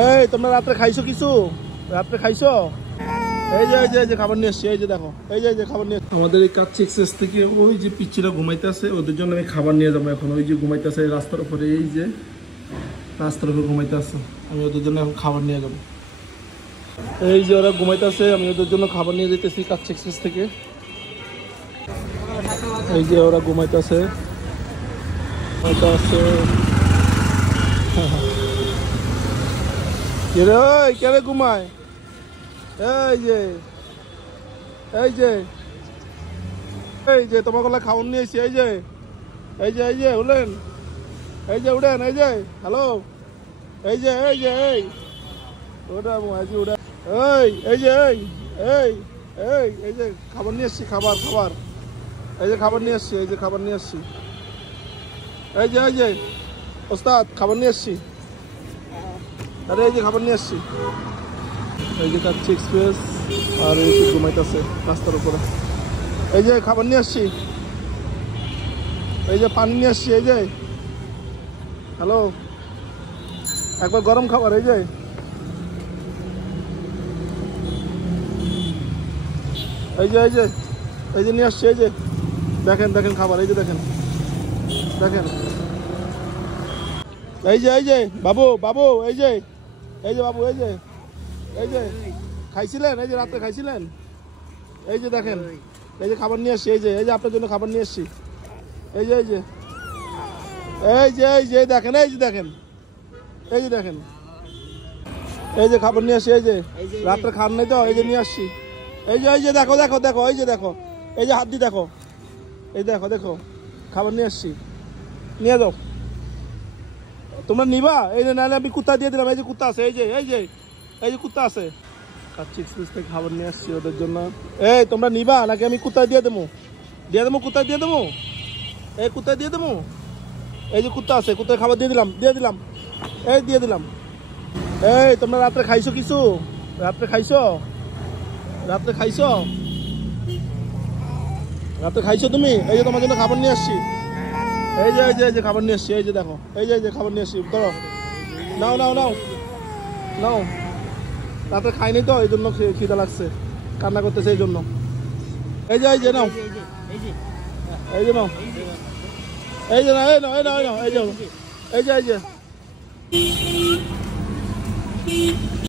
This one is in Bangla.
এই তোমরা রাত্রে খাইছো কিছু? রাত্রে খাইছো? এই যে খাবার নিয়ে এসছি, এই যে দেখো, এই যে খাবার নিয়ে আমাদের এই কাচ্চি এক্সপ্রেস থেকে ওই যে পিচ্চিরা ঘুমাইতে আছে, ওদের জন্য আমি খাবার নিয়ে যাবো এখন। ওই যে ঘুমাইতে আছে রাস্তার উপরে, এই যে রাস্তার উপরে ঘুমাইতে আছে, আমি ওদের জন্য এখন খাবার নিয়ে যাবো। এই যে ওরা ঘুমাইতে আছে, আমি ওদের জন্য খাবার নিয়ে যেতেছি কাচ্চি এক্সপ্রেস থেকে। এই যে ওরা ঘুমাইতে আছে, কে ঘুমায়? এই যে তোমার গলা খাওয়ান নিয়েছি, এই যে উঠলেন, এই যে উঠেন, এই যে হ্যালো, এই যে ওটা উঠে, এই যে খাবার নিয়ে এসছি, খাবার এই যে খাবার নিয়ে এসছি, এই যে ওস্তাদ খাবার নিয়ে এসছি, আরে এই যে খাবার নিয়ে এসছি। এই যে কাচ্চি এক্সপ্রেস আর এই যে ঘুমাইতেছে রাস্তার উপরে। এই যে খাবার নিয়ে আসছি, এই যে পানি নিয়ে আসছি, এই যে হ্যালো, একবার গরম খাবার, এই যে নিয়ে আসছি, এই যে দেখেন খাবার, এই যে দেখেন, এই যে বাবু, এই যে বাবু, এই যে খাইছিলেন, এই যে রাত্রে খাইছিলেন, এই যে দেখেন, এই যে খাবার নিয়ে আসছি, এই যে আপনার জন্য খাবার নিয়ে আসছি, এই যে দেখেন, এই যে খাবার নিয়ে আসছি, এই যে রাত্রে খান নাই তো, এই যে নিয়ে আসছি, এই যে দেখো, এই যে দেখো, এই যে হাত দিয়ে দেখো, এই দেখো খাবার নিয়ে আসছি, নিয়ে যাও তোমরা নিবা। এই যে নাহলে আমি কুত্তা দিয়ে দিলাম, এই যে কুত্তা আছে, এই যে কুত্তা আছে। কাচ্চি এক্সপ্রেস থেকে খাবার নিয়ে আসছি ওদের জন্য। এই তোমরা নিবা নাকি আমি কুত্তা দিয়ে দেবো? কুত্তা দিয়ে দেবো, এই কুত্তা দিয়ে দেবো, এই যে কুত্তা আছে, কুত্তায় খাবার দিয়ে দিলাম, এই দিয়ে দিলাম। এই তোমরা রাত্রে খাইছো কিছু? রাত্রে খাইছো তুমি? এই যে তোমার জন্য খাবার নিয়ে আসছি, এই যে খাবার নিয়ে আসছি, এই যে দেখো, এই যে খাবার নিয়ে আসছি, ধরো, নাও। রাতে খাইনি তো, এই জন্য খিদা লাগছে, কান্না করতেছে এই জন্য। এই যে নাও, এই যে নাও, এই যে এই যে